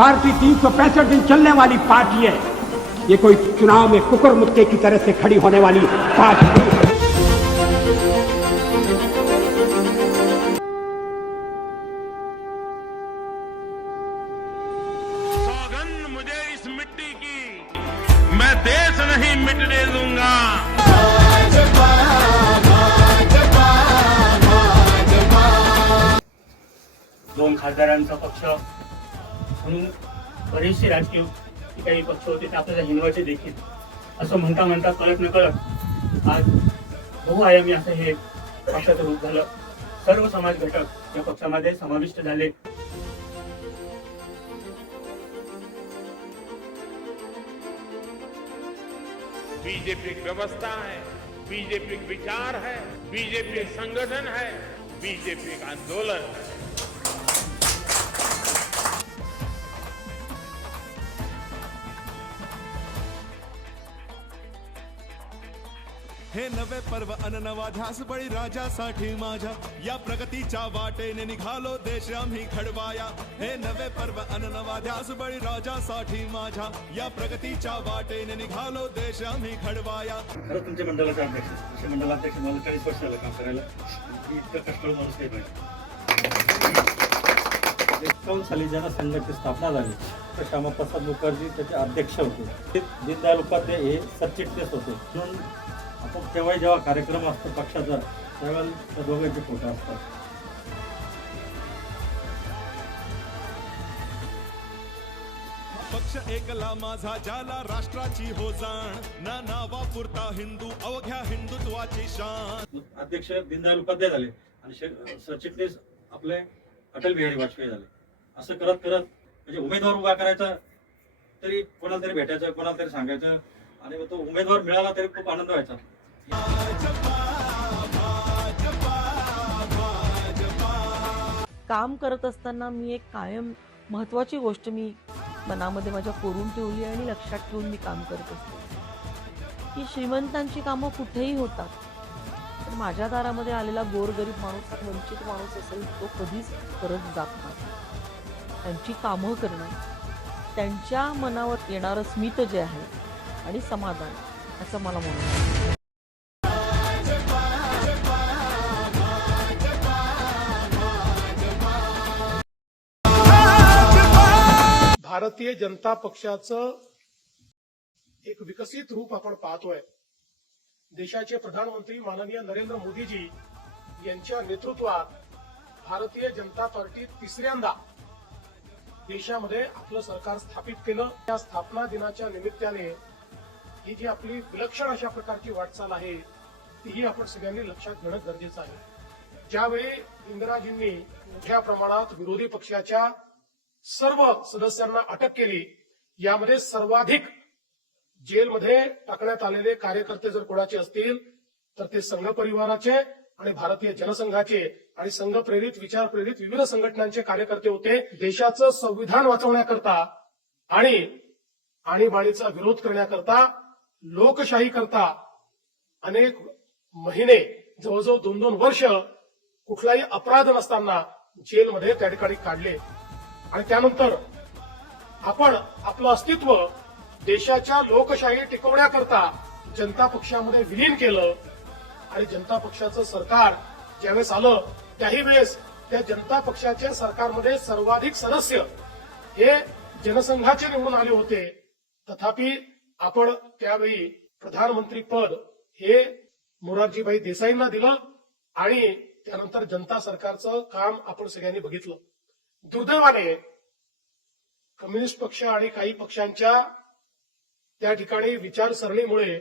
Party तीन सौ पैंसठ दिन चलने वाली पार्टी है। ये कोई चुनाव में कुकर मुक्के की तरह से खड़ी होने वाली पार्टी नहीं है। सौगंध मुझे इस मिट्टी की। मैं देश नहीं मिटने दूँगा। दोन खासदारांचा पक्ष म्हणून बरेचसे राजकीय काही पक्ष होते ते आपल्याला हिनवायचे देखील असं म्हणता म्हणता कळत न कळत आज बहुआयामी असं हे पक्षाचं रूप झालं. सर्व समाज घटक या पक्षामध्ये समाविष्ट झाले. बीजेपी व्यवस्था है, बीजेपी विचार है, बीजेपी संगठन है, बीजेपी एक आंदोलन है। हे नवे पर्व अन नवा ध्यास बळी राजासाठी माझ्या. या प्रगतीच्या वाटेने निघालो देश आम्ही घडवाया हे नवे पर्व अन नवा ध्यास बळी राजासाठी माझ्या. या प्रगतीच्या वाटेने निघालो देश आम्ही घडवाया खरं तुमच्या मंडळाचे अध्यक्ष. असे मंडलाध्यक्ष मला चाळीस वर्ष झालं काम करायला. मी इतकं कष्टाळू माणूस काही पाहिजे एकावन्न साली ज्यांना संघटनेची स्थापना झाली. तर श्यामाप्रसाद मुखर्जी त्याचे अध्यक्ष होते. दीनदयाल उपाध्याय हे सरचिटणीस होते. म्हणून आपण तेव्हाही जेव्हा कार्यक्रम असतो पक्षाचा त्यावेळेला त्या दोघांचे फोटो असतात. पक्ष एकला माझा ज्याला राष्ट्राची हो जाण. ना नावा पुरता हिंदू अवघ्या हिंदुत्वाची शान. अध्यक्ष दीनदयाल उपाध्याय झाले आणि सरचिटणीस आपले अटल बिहारी वाजपेयी झाले. असं करत करत म्हणजे उमेदवार उभा करायचा तरी कोणाला तरी भेटायचं कोणाला तरी सांगायचं आणि तो उमेदवार मिळाला तरी खूप आनंद व्हायचा. काम करत असताना मी एक कायम महत्वाची गोष्ट मी मनामध्ये माझ्या कोरून ठेवली आणि लक्षात ठेवून मी काम करत असते. की श्रीमंतांची कामं कुठेही होतात तर माझ्या दारामध्ये आलेला गोरगरीब माणूस हा वंचित माणूस असेल तो कधीच परत जात नाही. त्यांची कामं करणं त्यांच्या मनावर येणारं स्मित जे आहे आणि समाधान असं मला म्हणून भारतीय जनता पक्षाचं एक विकसित रूप आपण पाहतोय. देशाचे प्रधानमंत्री माननीय नरेंद्र मोदीजी यांच्या नेतृत्वात भारतीय जनता पार्टी तिसऱ्यांदा देशामध्ये आपलं सरकार स्थापित केलं. या स्थापना दिनाच्या निमित्ताने ही जी आपली विलक्षण अशा प्रकारची वाटचाल आहे तीही आपण सगळ्यांनी लक्षात घेणं गरजेचं आहे. ज्यावेळी इंदिराजींनी मोठ्या प्रमाणात विरोधी पक्षाच्या सर्व सदस्यांना अटक केली यामध्ये सर्वाधिक जेलमध्ये टाकण्यात आलेले कार्यकर्ते जर कोणाचे असतील तर ते संघ परिवाराचे आणि भारतीय जनसंघाचे आणि संघ प्रेरित विचार प्रेरित विविध संघटनांचे कार्यकर्ते होते. देशाचं संविधान वाचवण्याकरता आणि आणीबाणीचा विरोध करण्याकरता लोकशाही करता अनेक महिने जवळजवळ दोन दोन वर्ष कुठलाही अपराध नसताना जेलमध्ये त्या ठिकाणी काढले. आणि त्यानंतर आपण आपलं अस्तित्व देशाच्या लोकशाही टिकवण्याकरता जनता पक्षामध्ये विलीन केलं आणि जनता पक्षाचं सरकार ज्यावेळेस आलं त्याही वेळेस त्या जनता पक्षाच्या सरकारमध्ये सर्वाधिक सदस्य हे जनसंघाचे निवडून आले होते. तथापि आपण त्यावेळी प्रधानमंत्री पद हे मोरारजीभाई देसाईंना दिलं आणि त्यानंतर जनता सरकारचं काम आपण सगळ्यांनी बघितलं. दुर्दैवाने कम्युनिस्ट पक्ष आणि काही पक्षांच्या त्या ठिकाणी विचारसरणीमुळे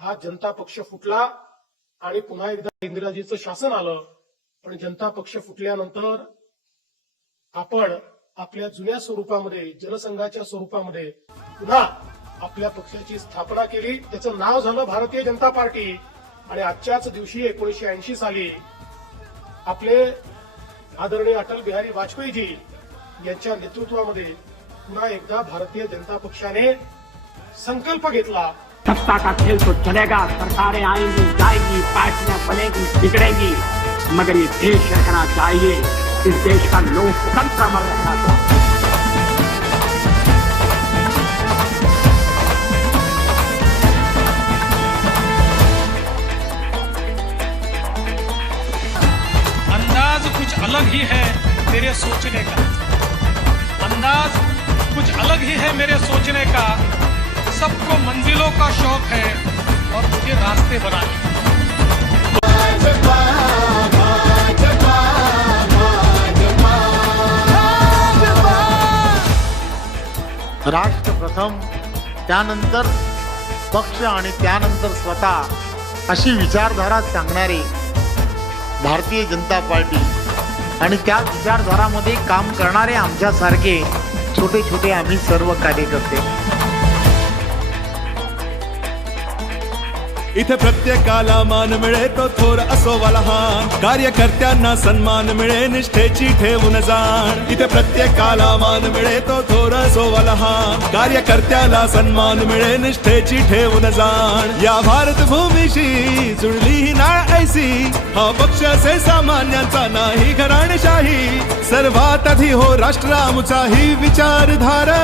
हा जनता पक्ष फुटला आणि पुन्हा एकदा इंदिराजीचं शासन आलं पण जनता पक्ष फुटल्यानंतर आपण आपल्या जुन्या स्वरूपामध्ये जनसंघाच्या स्वरूपामध्ये पुन्हा आपल्या पक्षाची स्थापना केली. त्याचं नाव झालं भारतीय जनता पार्टी. आणि आजच्याच दिवशी एकोणीशे ऐंशी साली आपले आदरणीय अटल बिहारी वाजपेयीजी यांच्या नेतृत्वामध्ये पुन्हा एकदा भारतीय जनता पक्षाने संकल्प घेतला. सत्ता का खेल तो चलेगा सरकारें आएंगी जाएगी पार्टियां बनेगी बिगड़ेगी। मगर ये देश रखना चाहिए इस देश का लोकतंत्र अमर रखना चाहिए अलग ही है मेरे सोचने का। अंदाज कुछ अलग ही है मेरे सोचने का। सबको मंजिलों का शौक है और मुझे रास्ते बनाने। राष्ट्र प्रथम, त्यानंतर पक्ष आणि त्यानंतर स्वतः अशी विचारधारा सांगणारी भारतीय जनता पार्टी आणि त्या विचारधारामध्ये काम करणारे आमच्यासारखे छोटे छोटे आम्ही सर्व कार्यकर्ते. इथे प्रत्येकाला मान मिळे तो थोर असो लहान कार्यकर्त्यांना सन्मान मिळे निष्ठेची ठेवून जाण. इथे प्रत्येकाला मान मिळे तो थोर असो वा लहान कार्यकर्त्याला सन्मान मिळे निष्ठेची ठेवून जाण. या भारत भूमीशी जुळली ही नाळ वारसी हा पक्ष से सामान्यांचा नाही घराणशाही. सर्वात आधी हो राष्ट्र विचारधारा.